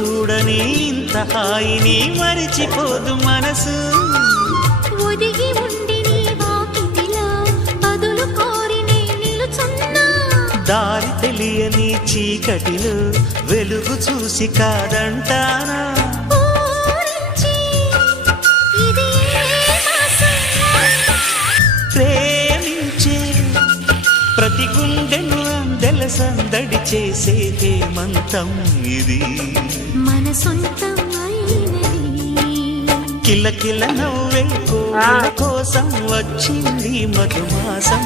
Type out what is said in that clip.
చూడని ఇంత హాయిని మరిచిపోదు మనసు. ఒదిగి ఉండి నీ వాకిటిలో బదులు కోరి నే నిలుచున్నా. దారి తెలియని చీకటిలో వెలుగు చూసి కాదంటానా. ప్రేమించే ప్రతి గుండెను అందెల సందడి చేసే హేమంతం ఇది. మన సొంతం అయినది. కిలకిల నవ్వే కోయిల కోసం వచ్చింది మధుమాసం.